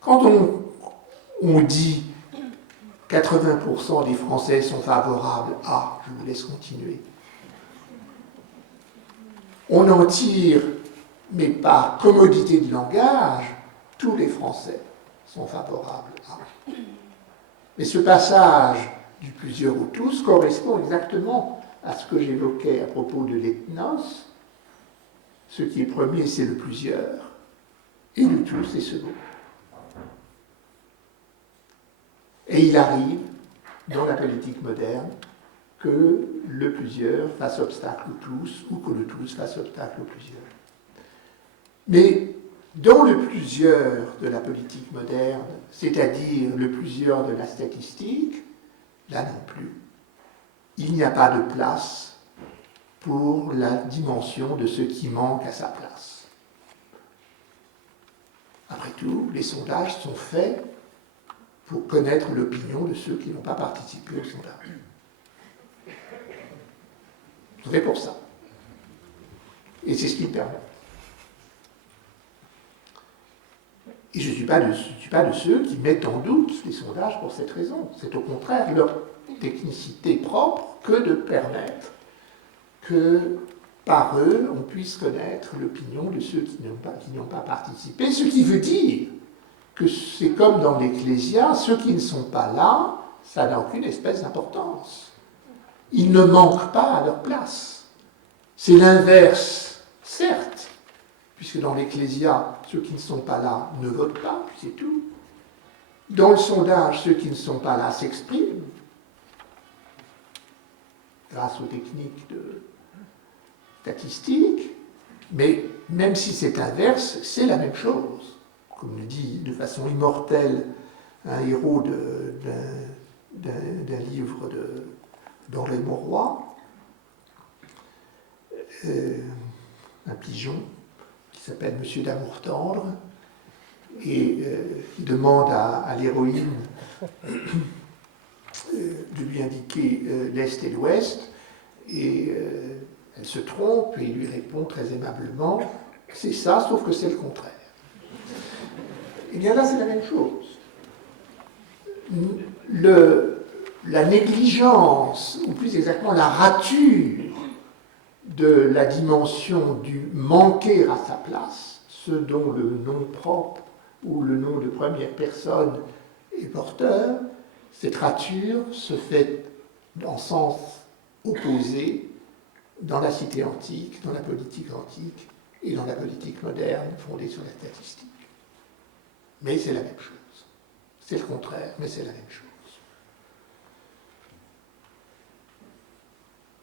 Quand on dit 80% des Français sont favorables à, je vous laisse continuer, on en tire, mais par commodité de langage, tous les Français sont favorables à. Mais ce passage du plusieurs ou tous correspond exactement à ce que j'évoquais à propos de l'ethnos. Ce qui est premier, c'est le plusieurs, et le tous, c'est second. Et il arrive, dans la politique moderne, que le plusieurs fasse obstacle au tous, ou que le tous fasse obstacle au plusieurs. Mais dans le plusieurs de la politique moderne, c'est-à-dire le plusieurs de la statistique, là non plus, il n'y a pas de place pour la dimension de ce qui manque à sa place. Après tout, les sondages sont faits pour connaître l'opinion de ceux qui n'ont pas participé au sondage. C'est fait pour ça. Et c'est ce qui permet. Et je ne suis pas de ceux qui mettent en doute les sondages pour cette raison. C'est au contraire leur technicité propre que de permettre que par eux, on puisse connaître l'opinion de ceux qui n'ont pas participé. Ce qui veut dire que c'est comme dans l'Ecclésia, ceux qui ne sont pas là, ça n'a aucune espèce d'importance. Ils ne manquent pas à leur place. C'est l'inverse, certes, puisque dans l'Ecclésia, ceux qui ne sont pas là ne votent pas, puis c'est tout. Dans le sondage, ceux qui ne sont pas là s'expriment, grâce aux techniques de statistique, mais même si c'est inverse, c'est la même chose. Comme le dit de façon immortelle un héros d'un livre d'Henri Mauroy, un pigeon qui s'appelle Monsieur d'Amour tendre, et qui demande à l'héroïne de lui indiquer l'Est et l'Ouest, et elle se trompe et il lui répond très aimablement, c'est ça, sauf que c'est le contraire. Et bien là, c'est la même chose. La négligence, ou plus exactement la rature de la dimension du manquer à sa place, ce dont le nom propre ou le nom de première personne est porteur, cette rature se fait en sens opposé dans la cité antique, dans la politique antique et dans la politique moderne fondée sur la statistique. Mais c'est la même chose. C'est le contraire, mais c'est la même chose.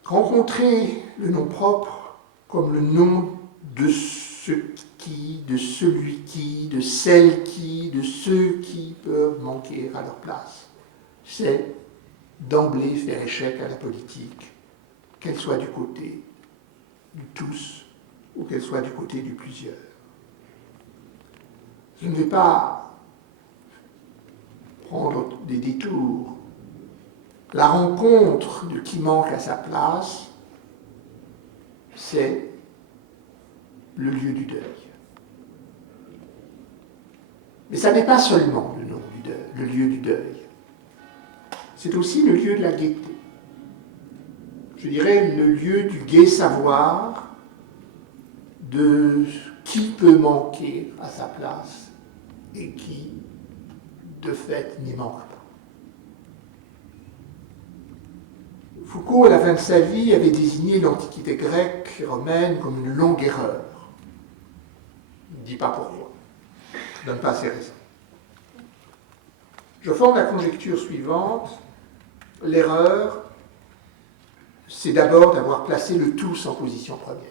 Rencontrer le nom propre comme le nom de ce qui, de celui qui, de celle qui, de ceux qui peuvent manquer à leur place, c'est d'emblée faire échec à la politique, qu'elle soit du côté du tous ou qu'elle soit du côté du plusieurs. Je ne vais pas prendre des détours. La rencontre de qui manque à sa place, c'est le lieu du deuil. Mais ça n'est pas seulement le nom du deuil, le lieu du deuil. C'est aussi le lieu de la gaieté. Je dirais le lieu du gai savoir de qui peut manquer à sa place et qui, de fait, n'y manque pas. Foucault, à la fin de sa vie, avait désigné l'Antiquité grecque et romaine comme une longue erreur. Il ne dit pas pourquoi. Je ne donne pas ses raisons. Je forme la conjecture suivante. L'erreur, c'est d'abord d'avoir placé le tous en position première.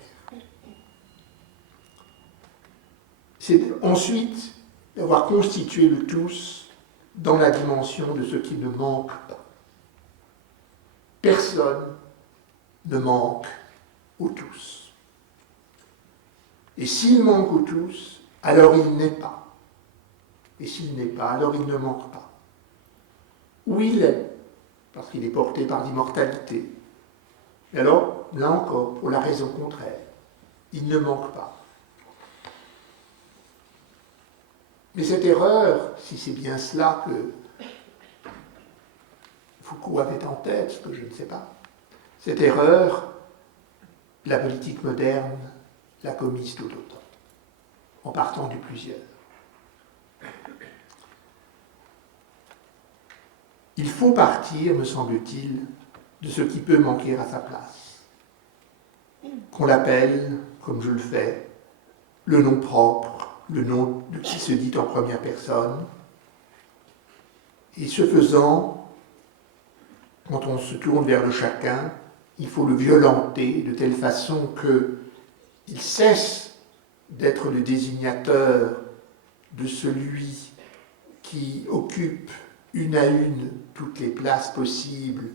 C'est ensuite d'avoir constitué le tous dans la dimension de ce qui ne manque pas. Personne ne manque aux tous. Et s'il manque aux tous, alors il n'est pas. Et s'il n'est pas, alors il ne manque pas. Ou il est, parce qu'il est porté par l'immortalité. Et alors, là encore, pour la raison contraire, il ne manque pas. Mais cette erreur, si c'est bien cela que Foucault avait en tête, ce que je ne sais pas, cette erreur, la politique moderne l'a commise tout autant, en partant du plusieurs. Il faut partir, me semble-t-il, de ce qui peut manquer à sa place. Qu'on l'appelle, comme je le fais, le nom propre, le nom de qui se dit en première personne. Et ce faisant, quand on se tourne vers le chacun, il faut le violenter de telle façon qu'il cesse d'être le désignateur de celui qui occupe une à une toutes les places possibles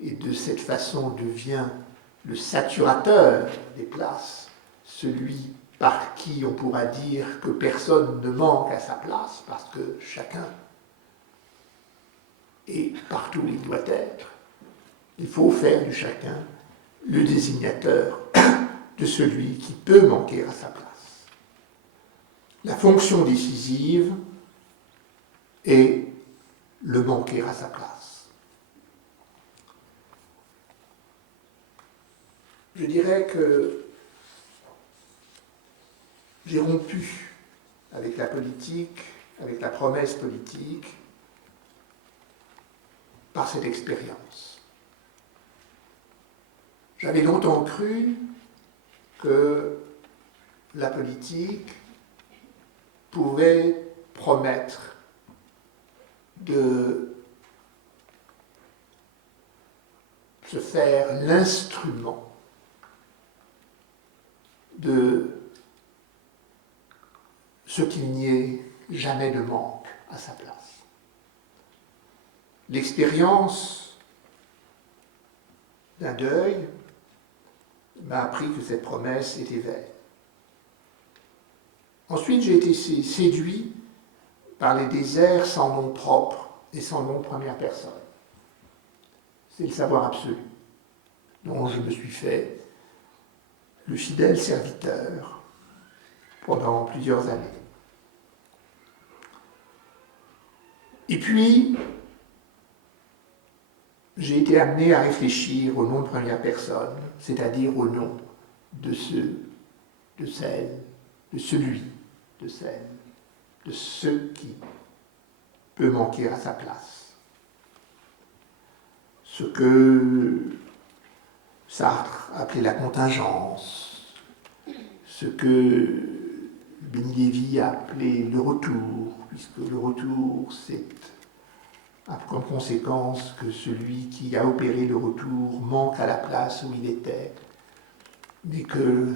et de cette façon devient le saturateur des places, celui par qui on pourra dire que personne ne manque à sa place parce que chacun est partout où il doit être. Il faut faire du chacun le désignateur de celui qui peut manquer à sa place. La fonction décisive est le manquer à sa place. Je dirais que j'ai rompu avec la politique, avec la promesse politique, par cette expérience. J'avais longtemps cru que la politique pouvait promettre de se faire l'instrument de ce qu'il n'y ait jamais de manque à sa place. L'expérience d'un deuil m'a appris que cette promesse était vaine. Ensuite, j'ai été séduit par les déserts sans nom propre et sans nom première personne. C'est le savoir absolu dont je me suis fait le fidèle serviteur pendant plusieurs années. Et puis, j'ai été amené à réfléchir au nom de première personne, c'est-à-dire au nom de ceux, de celle, de celui, de celle, de ceux qui peut manquer à sa place. Ce que Sartre appelait la contingence, ce que Benny Lévy a appelé le retour, puisque le retour, c'est comme conséquence que celui qui a opéré le retour manque à la place où il était, mais qu'il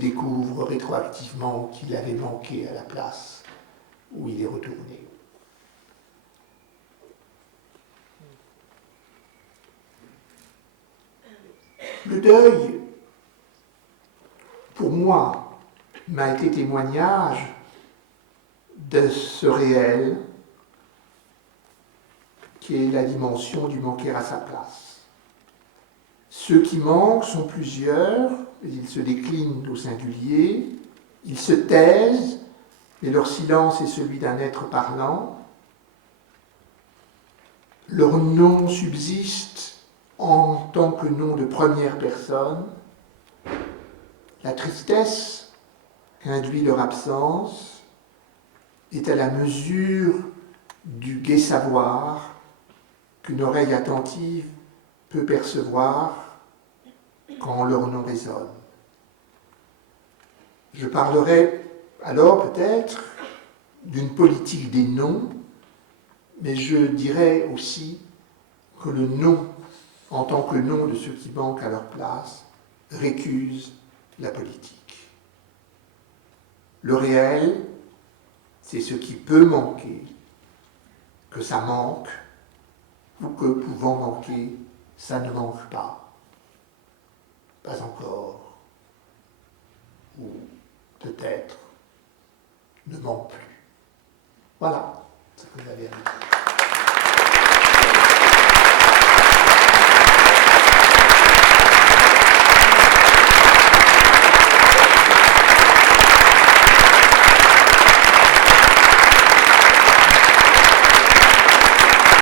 découvre rétroactivement qu'il avait manqué à la place où il est retourné. Le deuil, pour moi, m'a été témoignage de ce réel qui est la dimension du manquer à sa place. Ceux qui manquent sont plusieurs, ils se déclinent au singulier, ils se taisent, et leur silence est celui d'un être parlant. Leur nom subsiste en tant que nom de première personne. La tristesse qu'induit leur absence est à la mesure du gai savoir qu'une oreille attentive peut percevoir quand leur nom résonne. Je parlerai alors peut-être d'une politique des noms, mais je dirais aussi que le nom, en tant que nom de ceux qui manquent à leur place, récuse la politique. Le réel, c'est ce qui peut manquer, que ça manque, ou que pouvant manquer, ça ne manque pas. Pas encore. Ou peut-être ne manque plus. Voilà ce que j'avais à dire.